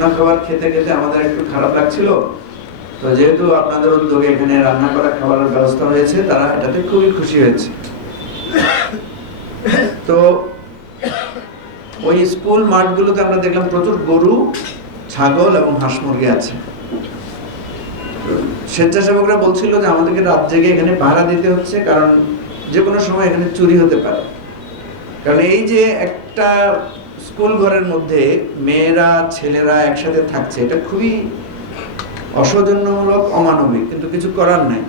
শুকনো খাবার খেতে খেতে আমাদের একটু খারাপ লাগছিল। তো যেহেতু আপনাদের উদ্যোগে এখানে রান্না করা খাবারের ব্যবস্থা হয়েছে, তারা এটাতে খুবই খুশি হয়েছে। তো ওই স্কুল মাঠগুলোতে আমরা দেখলাম প্রচুর গরু, ছাগল এবং হাঁস মুরগি আছে। স্বেচ্ছাসেবকরা বলছিল যে আমাদেরকে রাত জেগে এখানে ভাড়া দিতে হচ্ছে, কারণ যে কোনো সময় এখানে চুরি হতে পারে। কারণ এই যে একটা স্কুল ঘরের মধ্যে মেয়েরা, ছেলেরা একসাথে থাকছে, এটা খুবই অসৌজন্যমূলক, অমানবিক, কিন্তু কিছু করার নাই।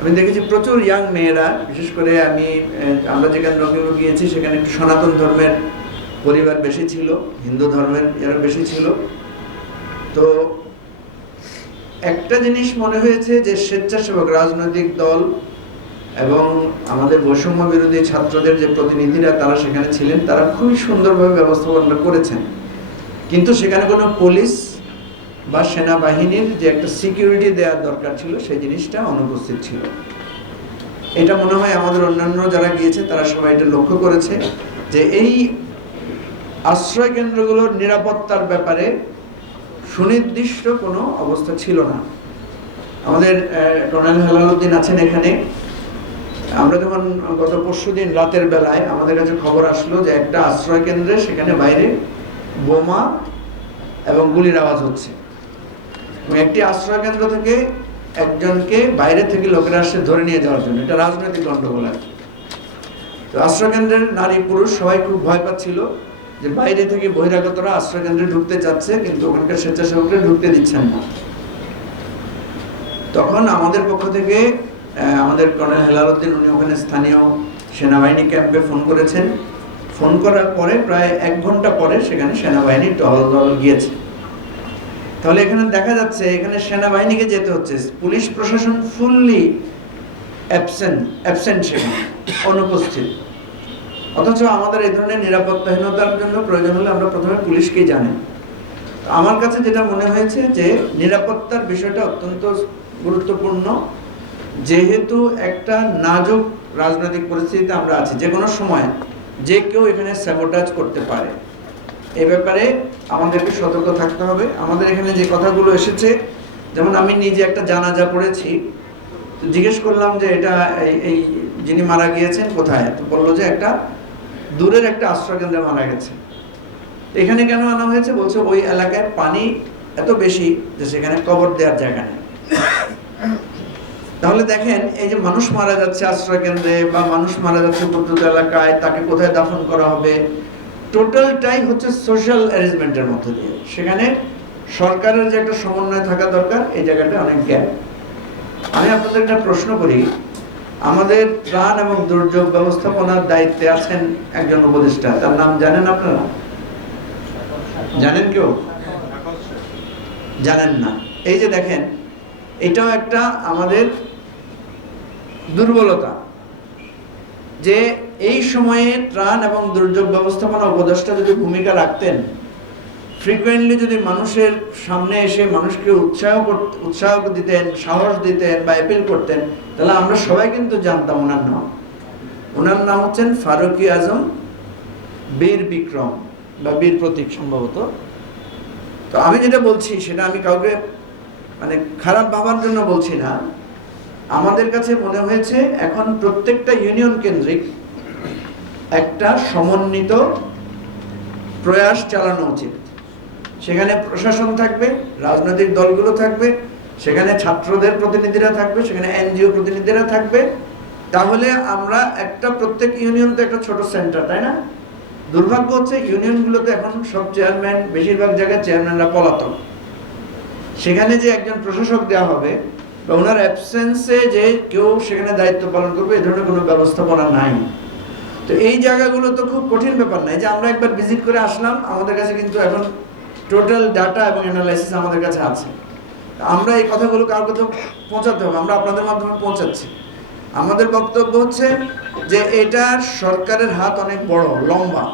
আমি দেখেছি প্রচুর ইয়াং মেয়েরা, বিশেষ করে আমি আমরা যেখানে রকিবুল গিয়েছি, সেখানে একটু সনাতন ধর্মের পরিবার বেশি ছিল, হিন্দু ধর্মের এরা বেশি ছিল। তো একটা জিনিস মনে হয়েছে যে স্বেচ্ছাসেবক রাজনৈতিক দল এবং আমাদের বৈষম্য বিরোধী ছাত্রদের যে প্রতিনিধিরা তারা সেখানে ছিলেন, তারা খুবই সুন্দরভাবে ব্যবস্থাপনা করেছেন। কিন্তু সেখানে কোনো পুলিশ বা সেনাবাহিনীর যে একটা সিকিউরিটি দেওয়ার দরকার ছিল, সেই জিনিসটা অনুপস্থিত ছিল। এটা মনে হয় আমাদের অন্যান্য যারা গিয়েছে, তারা সবাই এটা লক্ষ্য করেছে যে এই আশ্রয় কেন্দ্রগুলোর নিরাপত্তার ব্যাপারে সুনির্দিষ্ট কোনো অবস্থা ছিল না। আমাদের টনাল হেলালুদ্দিন আছেন এখানে। আমরা যখন গত পরশু দিন রাতের বেলায় আমাদের কাছে খবর আসলো যে একটা আশ্রয় কেন্দ্রে সেখানে বাইরে বোমা এবং গুলির আওয়াজ হচ্ছে। একটি আশ্রয় কেন্দ্র থেকে একজনকে বাইরে থেকে লোকেরা আসছে ধরে নিয়ে যাওয়ার জন্য। এটা রাজনৈতিক গণ্ডগোল আর কি। তো আশ্রয় কেন্দ্রের নারী পুরুষ সবাই খুব ভয় পাচ্ছিল যে বাইরে থেকে বহিরাগতরা আশ্রয় কেন্দ্রে ঢুকতে চাচ্ছে, কিন্তু ওখানকার স্বেচ্ছাসেবকরা ঢুকতে দিচ্ছেন না। তখন আমাদের পক্ষ থেকে আমাদের কর্নেল হেলালুদ্দিন উনি ওখানে স্থানীয় সেনাবাহিনী ক্যাম্পে ফোন করেছেন। ফোন করার পরে প্রায় এক ঘণ্টা পরে সেখানে সেনাবাহিনী টহল দল গিয়েছে। তাহলে এখানে দেখা যাচ্ছে, এখানে সেনাবাহিনীকে যেতে হচ্ছে। পুলিশ প্রশাসন ফুললি অ্যাবসেন্ট অ্যাবসেন্ট সেখানে, অনুপস্থিত। অথচ আমাদের এই ধরনের নিরাপত্তাহীনতার জন্য প্রয়োজন হলে আমরা প্রথমে পুলিশকেই জানি। আমার কাছে যেটা মনে হয়েছে যে নিরাপত্তার বিষয়টা অত্যন্ত গুরুত্বপূর্ণ। যেহেতু একটা নাজুক রাজনৈতিক পরিস্থিতিতে আমরা আছি, যে কোনো সময় যে কেউ এখানে স্যাবোটাজ করতে পারে। এ ব্যাপারে আমাদেরকে সতর্ক থাকতে হবে। আমাদের এখানে যে কথাগুলো এসেছে, যেমন আমি নিজে একটা জানাজা পড়েছি, তো জিজ্ঞেস করলাম যে এটা এই- যিনি মারা গিয়েছেন কোথায়? তো বলল যে একটা দূরের একটা আশ্রয়কেন্দ্রে মারা গেছে। এখানে কেন আনা হয়েছে? বলছে ওই এলাকায় পানি এত বেশি যে সেখানে কবর দেওয়ার জায়গা নেই। তাহলে দেখেন, এই যে মানুষ মারা যাচ্ছে আশ্রয় কেন্দ্রে বা মানুষ মারা যাচ্ছে উপদ্রুত এলাকায়, তাকে কোথায় দাফন করা হবে? টোটালটাই হচ্ছে সোশ্যাল অ্যারেঞ্জমেন্টের মধ্য দিয়ে। সেখানে সরকারের যে একটা সমন্বয় থাকা দরকার, এই জায়গাটা অনেক গ্যাপ আমি আপনাদের একটা প্রশ্ন করি। আমাদের ত্রাণ এবং দুর্যোগ ব্যবস্থাপনার দায়িত্বে আছেন একজন উপদেষ্টা। তার নাম জানেন আপনারা? জানেন কেউ? জানেন না। এই যে দেখেন এটাও একটা আমাদের দুর্বলতা যে এই সময়ে ত্রাণ এবং দুর্যোগ ব্যবস্থাপনা উপদেষ্টা যদি ভূমিকা রাখতেন ফ্রিকুয়েন্টলি যদি মানুষের সামনে এসে মানুষকে উৎসাহ উৎসাহ দিতেন, সাহস দিতেন বা অ্যাপিল করতেন, তাহলে আমরা সবাই কিন্তু জানতাম ওনার নাম। ওনার নাম হচ্ছেন ফারুকি আজম বীর বিক্রম বা বীর প্রতীক সম্ভবত। তো আমি যেটা বলছি সেটা আমি কাউকে মানে খারাপ ভাবার জন্য বলছি না, আমাদের কাছে মনে হয়েছে এখন প্রত্যেকটা ইউনিয়ন কেন্দ্রিক একটা সমন্বিত প্রয়াস চালানো উচিত। সেখানে প্রশাসন থাকবে, রাজনৈতিক দলগুলো থাকবে, সেখানে ছাত্রদের প্রতিনিধিরা থাকবে, সেখানে এনজিও প্রতিনিধিরা থাকবে। তাহলে আমরা একটা প্রত্যেক ইউনিয়ন তো একটা ছোট সেন্টার তাই না? দুর্ভাগ্য হচ্ছে ইউনিয়নগুলোতে এখন সব চেয়ারম্যান বেশিরভাগ জায়গায় চেয়ারম্যানরা পলাতক। সেখানে যে একজন প্রশাসক দেওয়া হবে বা ওনার অ্যাবসেন্সে যে কেউ সেখানে দায়িত্ব পালন করবে, এ ধরনের কোনো ব্যবস্থাপনা নাই। তো এই জায়গাগুলো তো খুব কঠিন ব্যাপার নাই যে আমরা একবার ভিজিট করে আসলাম, আমাদের কাছে কিন্তু এখন টোটাল ডাটা এবং অ্যানালাইসিস আমাদের কাছে আছে। আমরা এই কথাগুলো কাউকে তো পৌঁছাতে হবে? আমরা আপনাদের মাধ্যমে পৌঁছাচ্ছি। আমাদের বক্তব্য হচ্ছে যে এটা সরকারের হাত অনেক বড়, লম্বা।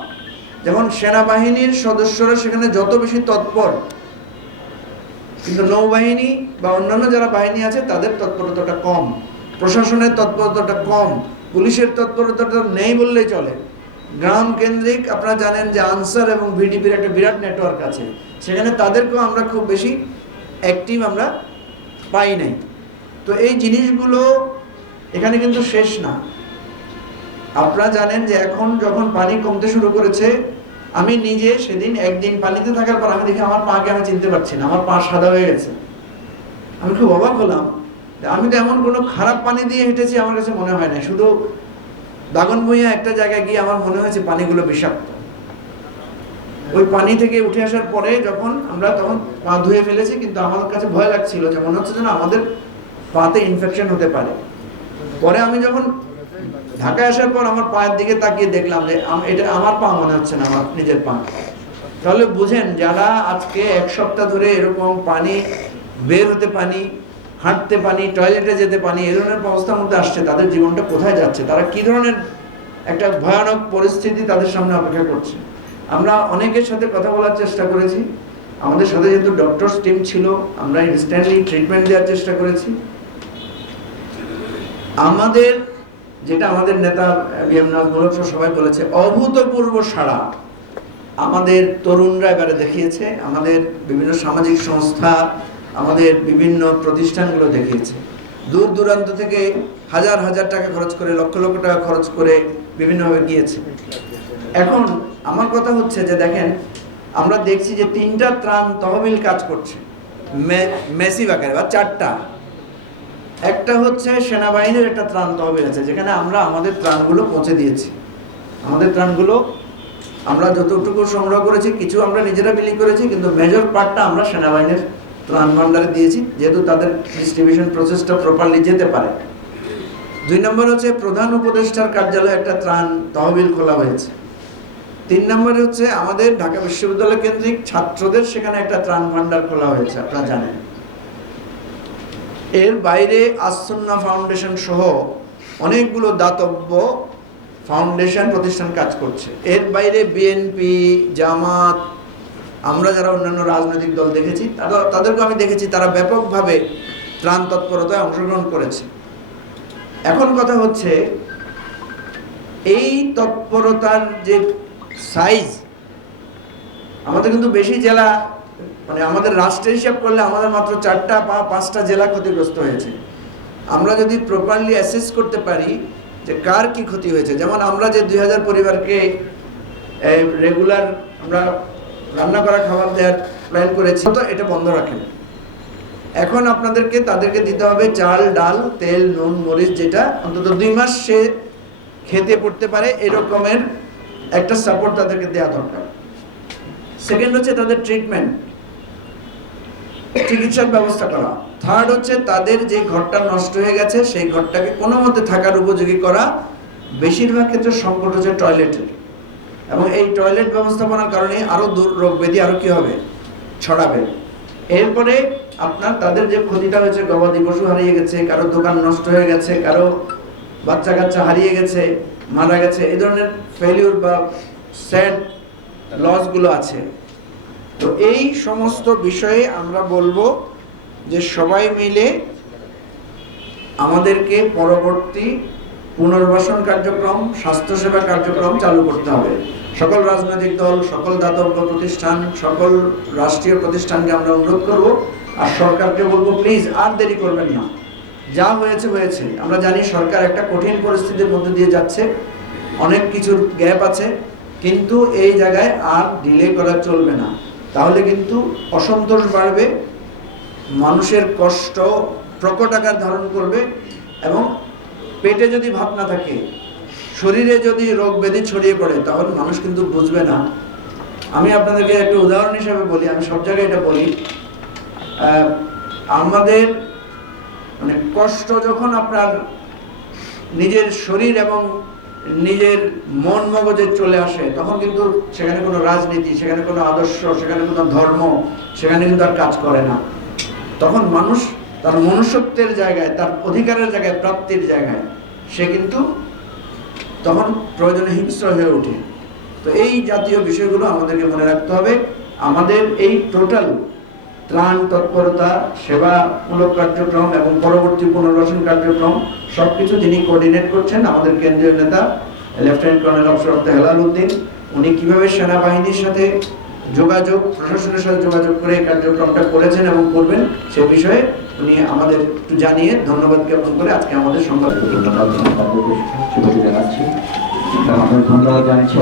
যেমন সেনাবাহিনীর সদস্যরা সেখানে যত বেশি তৎপর কিন্তু নৌবাহিনী বা অন্যান্য যারা বাহিনী আছে, তাদের তৎপরতাটা কম। প্রশাসনের তৎপরতাটা কম। পুলিশের তৎপরতাটা নেই বললেই চলে। গ্রাম কেন্দ্রিক আপনারা জানেন যে আনসার এবং ভিডিপির একটা বিরাট নেটওয়ার্ক আছে। সেখানে তাদেরকেও আমরা খুব বেশি অ্যাক্টিভ আমরা পাই নাই। তো এই জিনিসগুলো এখানে কিন্তু শেষ না। আপনারা জানেন যে এখন যখন পানি কমতে শুরু করেছে আমি নিজে সেদিন একদিন পানিতে থাকার পর আমি দেখি আমার পাকে আমি চিনতে পারছি না, আমার পা সাদা হয়ে গেছে। আমি খুব অবাক হলাম আমি তো এমন কোনো খারাপ পানি দিয়ে হেঁটেছি আমার কাছে মনে হয় না শুধু দাগন ভুঁইয়া একটা জায়গায় গিয়ে আমার মনে হয়েছে পানিগুলো বিষাক্ত। ওই পানি থেকে উঠে আসার পরে যখন আমরা তখন পা ধুয়ে ফেলেছি, কিন্তু আমার কাছে ভয় লাগছিল যে মনে হচ্ছে যেন আমাদের পাতে ইনফেকশন হতে পারে। পরে আমি যখন ঢাকায় আসার পর আমার পায়ের দিকে তাকিয়ে দেখলাম যে এটা আমার পা মনে হচ্ছে না, আমার নিজের পা। তাহলে বুঝেন, যারা আজকে এক সপ্তাহ ধরে এরকম পানি, বের হতে পানি, হাঁটতে পানি, টয়লেটে যেতে পানি এ ধরনের অবস্থার মধ্যে আসছে, তাদের জীবনটা কোথায় যাচ্ছে? তারা কি ধরনের একটা ভয়ানক পরিস্থিতি তাদের সামনে অপেক্ষা করছে? আমরা অনেকের সাথে কথা বলার চেষ্টা করেছি। আমাদের সাথে যেহেতু ডক্টরস টিম ছিল, আমরা ইনস্ট্যান্টলি ট্রিটমেন্ট দেওয়ার চেষ্টা করেছি। আমাদের যেটা আমাদের নেতা সবাই বলেছে, অভূতপূর্ব সাড়া আমাদের তরুণরা এবারে দেখিয়েছে, আমাদের বিভিন্ন সামাজিক সংস্থা, আমাদের বিভিন্ন প্রতিষ্ঠানগুলো দেখিয়েছে। দূর দূরান্ত থেকে হাজার হাজার টাকা খরচ করে, লক্ষ লক্ষ টাকা খরচ করে বিভিন্নভাবে গিয়েছে। এখন আমার কথা হচ্ছে যে দেখেন, আমরা দেখছি যে তিনটা ত্রাণ তহবিল কাজ করছে। মেসিভ আকারে বা চারটা। একটা হচ্ছে সেনাবাহিনীর একটা ত্রাণ তহবিল আছে, যেখানে আমরা আমাদের ত্রাণগুলো পৌঁছে দিয়েছি। আমাদের ত্রাণগুলো আমরা যতটুকু সংগ্রহ করেছি, কিছু আমরা নিজেরা বিলি করেছি, কিন্তু মেজর পার্টটা আমরা সেনাবাহিনীর ত্রাণ ভান্ডারে দিয়েছি, যেহেতু তাদের ডিস্ট্রিবিউশন প্রসেসটা প্রপারলি যেতে পারে। দুই নম্বর হচ্ছে প্রধান উপদেষ্টার কার্যালয়ে একটা ত্রাণ তহবিল খোলা হয়েছে। তিন নম্বরে হচ্ছে আমাদের ঢাকা বিশ্ববিদ্যালয় কেন্দ্রিক ছাত্রদের সেখানে একটা ত্রাণ ভান্ডার খোলা হয়েছে, আপনারা জানেন। এর বাইরে আসন্না ফাউন্ডেশন সহ অনেকগুলো দাতব্য ফাউন্ডেশন প্রতিষ্ঠান কাজ করছে। এর বাইরে বিএনপি জামাত, আমরা যারা অন্যান্য রাজনৈতিক দল দেখেছি, তারা, তাদেরকে আমি দেখেছি, তারা ব্যাপকভাবে ত্রাণ তৎপরতায় অংশগ্রহণ করেছে। এখন কথা হচ্ছে, এই তৎপরতার যে সাইজ আমাদের কিন্তু বেশি জেলা মানে আমাদের রাষ্ট্রের হিসাব করলে আমাদের মাত্র চারটা বা পাঁচটা জেলা ক্ষতিগ্রস্ত হয়েছে। আমরা যদি প্রপারলি অ্যাসেস করতে পারি যে কার কি ক্ষতি হয়েছে, যেমন আমরা যে দুই হাজার পরিবারকে রেগুলার আমরা রান্না করা খাবার দেওয়ার প্ল্যান করেছি, তো এটা বন্ধ রাখেন। এখন আপনাদেরকে, তাদেরকে দিতে হবে চাল, ডাল, তেল, নুন, মরিচ, যেটা অন্তত দুই মাস সে খেতে পড়তে পারে, এরকমের একটা সাপোর্ট তাদেরকে দেওয়া দরকার। সেকেন্ড হচ্ছে তাদের ট্রিটমেন্ট চিকিৎসার ব্যবস্থা করা। থার্ড হচ্ছে তাদের যে ঘরটা নষ্ট হয়ে গেছে, সেই ঘরটাকে কোনো মতে থাকার উপযোগী করা। বেশিরভাগ ক্ষেত্রে সংকট হচ্ছে টয়লেটের এবং এই টয়লেট ব্যবস্থাপনার কারণে আরও দূর রোগ ব্যাধি আরও কী হবে? ছড়াবে। এরপরে আপনার তাদের যে ক্ষতিটা হয়েছে, গবাদি পশু হারিয়ে গেছে, কারও দোকান নষ্ট হয়ে গেছে, কারও বাচ্চা কাচ্চা হারিয়ে গেছে, মারা গেছে, এই ধরনের ফেলিউর বা স্যাড লসগুলো আছে। তো এই সমস্ত বিষয়ে আমরা বলব যে সবাই মিলে আমাদেরকে পরবর্তী পুনর্বাসন কার্যক্রম, স্বাস্থ্যসেবা কার্যক্রম চালু করতে হবে। সকল রাজনৈতিক দল, সকল দাতব্য প্রতিষ্ঠান, সকল রাষ্ট্রীয় প্রতিষ্ঠানকে আমরা অনুরোধ করব, আর সরকারকে বলব, প্লিজ আর দেরি করবেন না। যা হয়েছে হয়েছে। আমরা জানি সরকার একটা কঠিন পরিস্থিতির মধ্যে দিয়ে যাচ্ছে। অনেক কিছুর গ্যাপ আছে, কিন্তু এই জায়গায় আর ডিলে করা চলবে না। তাহলে কিন্তু অসন্তোষ বাড়বে, মানুষের কষ্ট প্রকট আকার ধারণ করবে এবং পেটে যদি ভাত না থাকে, শরীরে যদি রোগ ব্যাধি ছড়িয়ে পড়ে তাহলে মানুষ কিন্তু বুঝবে না। আমি আপনাদেরকে একটা উদাহরণ হিসাবে বলি, আমি সব জায়গায় এটা বলি। আমাদের মানে কষ্ট যখন আপনার নিজের শরীর এবং নিজের মন মগজে চলে আসে, তখন কিন্তু সেখানে কোনো রাজনীতি, সেখানে কোনো আদর্শ, সেখানে কোনো ধর্ম, সেখানে কিন্তু আর কাজ করে না। তখন মানুষ তার মনুষ্যত্বের জায়গায়, তার অধিকারের জায়গায়, প্রাপ্তির জায়গায়, সে কিন্তু তখন প্রয়োজনে হিংস্র হয়ে ওঠে। তো এই জাতীয় বিষয়গুলো আমাদেরকে মনে রাখতে হবে। আমাদের এই টোটাল ত্রাণ, তৎপরতা সেবামূলক কার্যক্রম এবং পরবর্তী পুনর্বাসন কার্যক্রম, সবকিছু যিনি কোঅর্ডিনেট করছেন আমাদের কেন্দ্রীয় নেতা lieutenant colonel officer of Helal Uddin উনি কীভাবে সেনাবাহিনীর সাথে যোগাযোগ, প্রশাসনের সাথে যোগাযোগ করে এই কার্যক্রমটা করেছেন এবং করবেন, সে বিষয়ে উনি আমাদের একটু জানিয়ে ধন্যবাদ জ্ঞাপন করে আজকে আমাদের সংবাদ জানাচ্ছি। ধন্যবাদ জানাচ্ছি